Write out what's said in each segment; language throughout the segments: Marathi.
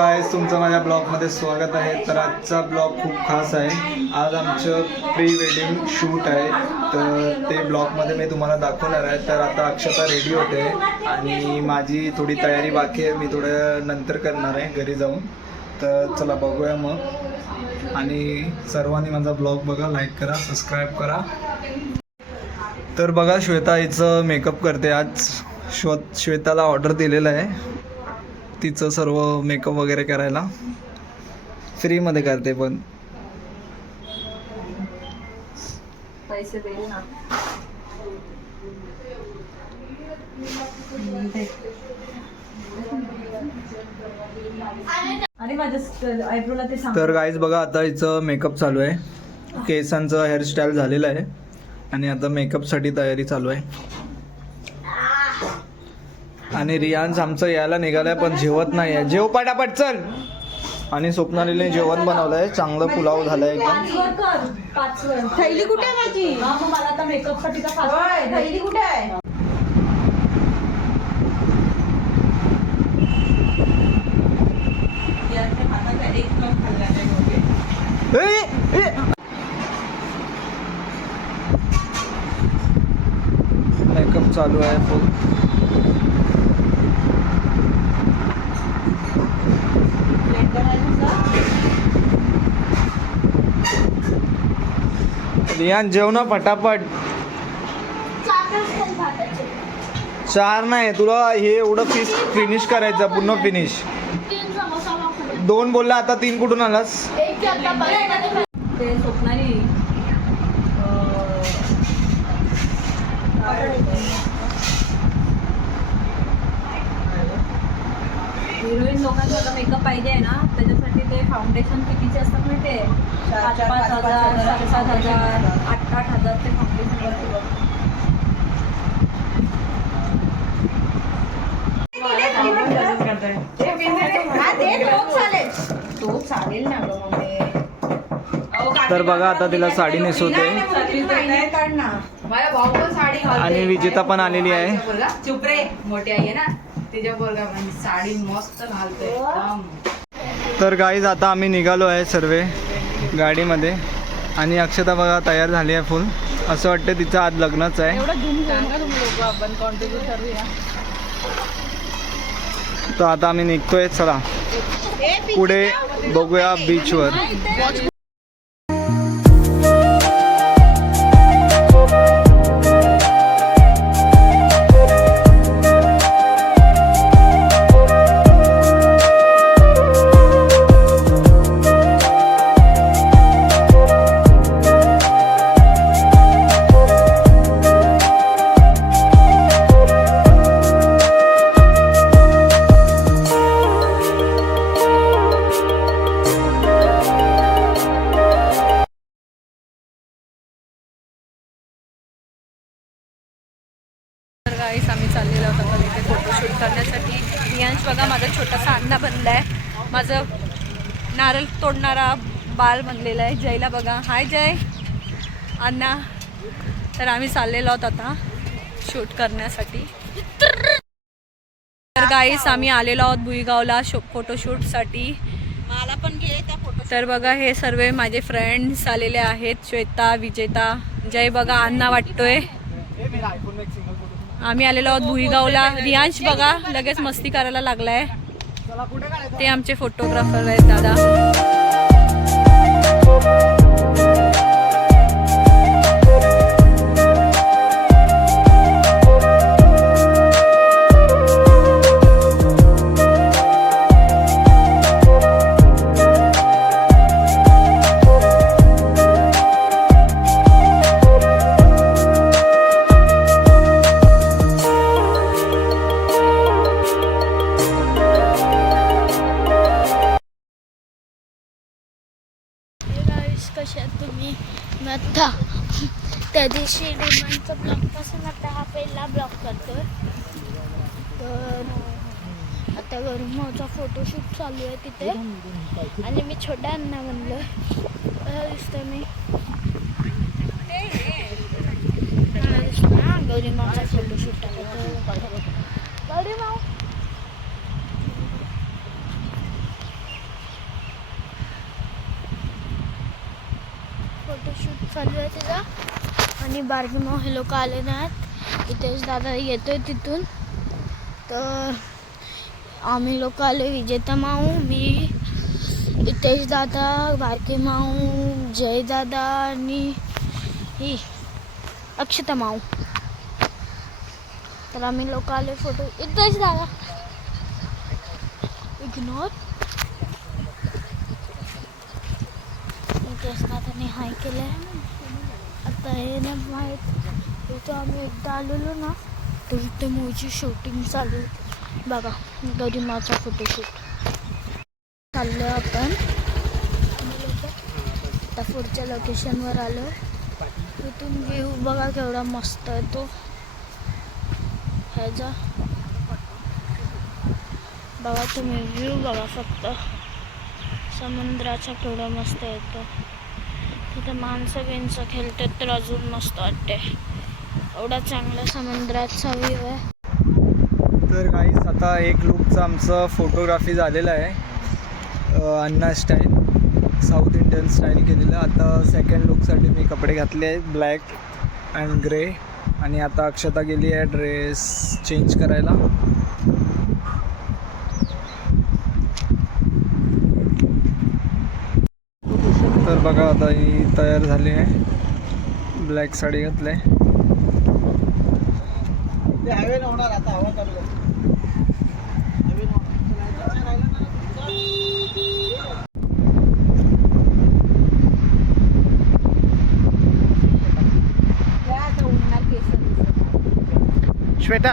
गाइस, तुमचं माझ्या ब्लॉगमध्ये स्वागत आहे। तर आजचा ब्लॉग खूप खास आहे। आज आमचं प्री वेडिंग शूट आहे, तर ते ब्लॉगमध्ये मी तुम्हाला दाखवणार आहे। तर आता अक्षता रेडी होते आणि माझी थोडी तयारी बाकी आहे, मी थोडं नंतर करणार आहे घरी जाऊन। तर चला बघूया मग। आणि सर्वांनी माझा ब्लॉग बघा, लाईक करा, सबस्क्राईब करा। तर बघा, श्वेता हिचं मेकअप करते आज। श्वेताला ऑर्डर दिलेलं आहे तिचं सर्व मेकअप वगैरे करायला, फ्रीमध्ये करते पण पैसे देईल ना। आणि माझ्या आयब्रोला ते सांग। तर गाईज बघा, आता हिचं मेकअप चालू आहे, केसांचं हेअरस्टाईल झालेलं आहे आणि आता मेकअपसाठी तयारी चालू आहे। आणि रियांश आमचं यायला निघालाय पण जेवत नाही आहे, जेव पटापट चल। आणि स्वप्नालीने जेवण बनवलंय, चांगलं पुलाव झालाय एकदम। थैली कुठे आहे माझी? मला आता मेकअप साठी थैली कुठे आहे? मेकअप चालू आहे फुल। रियान जेव ना फटाफट। 4 नाही, तुला हे एवढं फिनिश करायचं, पूर्ण फिनिश। 2 बोलला, आता 3 कुठून आलास? ते स्वप्नाली हिरोईन लोकांचा मेकअप पाहिजे ना, त्याच्यासाठी ते फाउंडेशन कितीचे असतात माहिती आहे? 5,000, 7,000, 8,000 ते फाउंडेशन चालेल ना ग। तर बघा, आता तिला साडी नेसवते आणि विजेता पण आलेली आहे। चुप रे, मोठी आई आहे ना तिच्या पोरगा साडी मस्त घालते। तर गाईज आता आम्ही निघालो आहे सर्व गाडीमध्ये आणि अक्षता बघा तयार झाली आहे फुल। असं वाटतं तिचं आज लग्नच आहे। तर आता आम्ही निघतोय, चला पुढे बघूया बीचवर। आम्ही चाललेलो होतो तिथे फोटोशूट करण्यासाठी। रियांश बघा माझा छोटासा अण्णा बनला आहे, माझं नारळ तोडणारा बाल बनलेला आहे। जयला बघा, हाय जय अण्णा। तर आम्ही चाललेलो आहोत आता शूट करण्यासाठी। तर गाईस, आम्ही आलेलो आहोत भुईगावला फोटोशूटसाठी। मला पण घे त्या फोटो। तर बघा, हे सर्व माझे फ्रेंड्स आलेले आहेत, श्वेता, विजेता, जय बघा, अण्णा वाटतोय। आम्ही आलेलो आहोत भुईगावला। रियांश बघा लगेच मस्ती करायला लागलाय, ते आमचे फोटोग्राफर आहेत दादा। कशा तुम्ही? आता त्या दिवशी डिमांडचा ब्लॉगपासून आता हा पहिला ब्लॉग करतोय। तर आता घरून माझा फोटोशूट चालू आहे तिथे आणि मी छोट्या अण्णा बनलोय। दिसतोय मी गौरी मावचा फोटोशूट आहे। गौरी माव आणि बारकी माऊ हे लोक आले नाहीत. हितेश दादा येतोय तिथून. तर आम्ही लोक आले, विजेता माऊ, मी, हितेश दादा, बारके माऊ, जय दादा आणि ही अक्षता माऊ. तर आम्ही लोक आले फोटो. हितेश दादा इग्नोर. हितेश दादाने हाय केलं आहे. आता हे ना माहीत इथं आम्ही एकदा आलेलो ना, तर इथे मूवीची शूटिंग चालू होती. बघा गरिमाचा फोटोशूट चाललो आपण. आता पुढच्या लोकेशनवर आलो. इथून व्ह्यू बघा केवढा मस्त आहे तो. ह्याचा बघा तुम्ही व्ह्यू बघा फक्त समुद्राचा केवढा मस्त येतो. तिथं माणसं बिनसं खेळतात तर अजून मस्त वाटते. एवढा चांगला समुद्राचा व्ह्यू आहे. तर गाईस आता एक लुकचं आमचं फोटोग्राफी झालेलं आहे. अण्णा स्टाईल, साऊथ इंडियन स्टाईल केलेलं. आता सेकंड लुकसाठी मी कपडे घातले आहेत ब्लॅक अँड ग्रे. आणि आता अक्षता गेली आहे ड्रेस चेंज करायला. तर बघा आता ही तयार झाली आहे. ब्लॅक साडी घातली आहे. श्वेता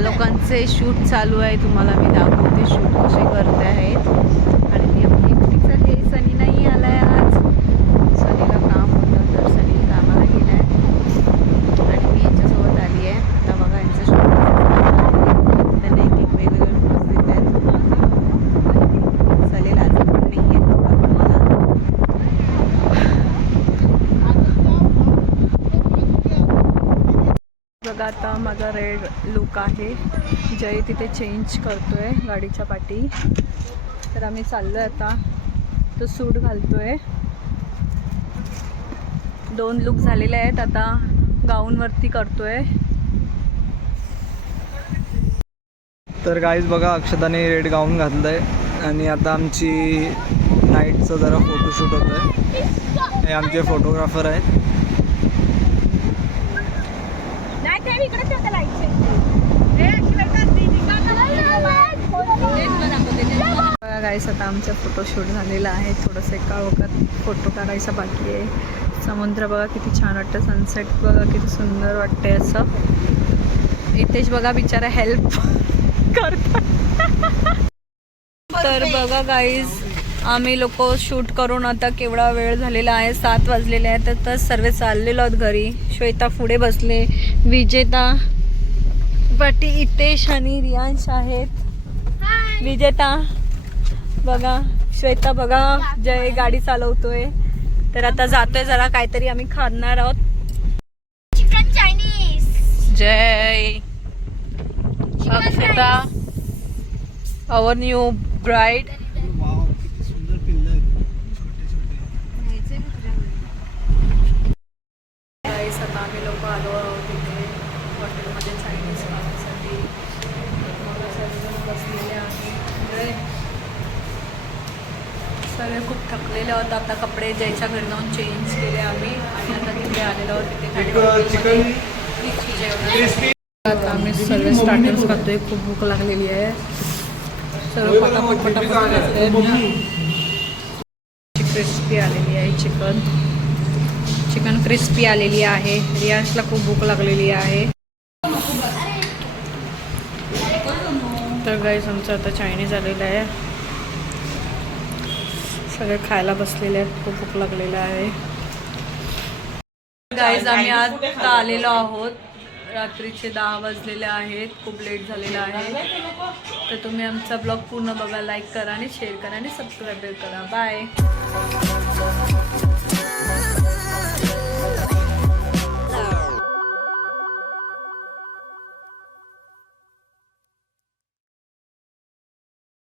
लोकांचे शूट चालू आहे. तुम्हाला मी दाखवते शूट कसे करते आहेत. आणि मी आपली एकटीच आहे. सनी नाही आला आहे आज. सनीला काम होतं तर सनी कामाला गेला आहे आणि मी यांच्यासोबत आली आहे. आता बघा यांचं शूट त्यांना एक एक वेगवेगळे फोटोज देत आहेत. चालेल आज पण नाही आहे आपण मला. बघा आता माझा रेड लुक आहे. जय तिथे चेंज करतोय गाडीच्या पाठी. तर आम्ही चाललोय आता. तो सूट घालतोय. 2 लुक झालेले आहेत. आता गाऊनवरती करतोय. तर गाईज बघा अक्षताने रेड गाऊन घातलं आहे. आणि आता आमची नाईटचं जरा फोटोशूट होतं आहे. हे आमचे फोटोग्राफर आहेत. गाईस आता आमचा फोटोशूट झालेला आहे. थोडंसं एका वखत फोटो काढायचा बाकी आहे. समुद्र बघा किती छान वाटतं. सनसेट बघा किती सुंदर वाटते असं. इथेच बघा बिचारा हेल्प करतात. तर बघा गाईज आम्ही लोक शूट करून आता केवढा वेळ झालेला आहे. 7 वाजलेले आहेत. तर सर्व चाललेलो आहोत घरी. श्वेता पुढे बसले. विजेता पाटी इतेश आणि रियांश आहेत. विजेता बघा, श्वेता बघा, जय गाडी चालवतोय. तर आता जातोय जरा काहीतरी आम्ही खाणार आहोत. Chicken Chinese. जय अक्षता आवर न्यू ब्राईड. आता आम्ही लोक आलो आहोत तिथे हॉटेलमध्ये चायनीज खाण्यासाठी. बसलेले आहे. सगळे खूप थकलेले आहोत. आता कपडे ज्याच्या घरी जाऊन चेंज केले आम्ही आणि आता तिथे आलेलो आहोत. तिथे आता आम्ही सर्व स्टार्टर्स खातोय. खूप भूक लागलेली आहे. सर्व पटापट पटापट खातोय. क्रिस्पी आलेली आहे. चिकन क्रिस्पी आलेली आहे. रियांशला खूप भूक लागलेली आहे. तर गाईस आमचं आता चायनीज आलेलं आहे. सगळे खायला बसलेले आहेत, खूप भूक लागलेलं आहे. गाईज आम्ही आता आलेलो आहोत, रात्रीचे 10 वाजलेले आहेत, खूप लेट झालेला आहे. तर तुम्ही आमचा ब्लॉग पूर्ण बघा, लाईक करा आणि शेअर करा आणि सबस्क्राईब करा. बाय.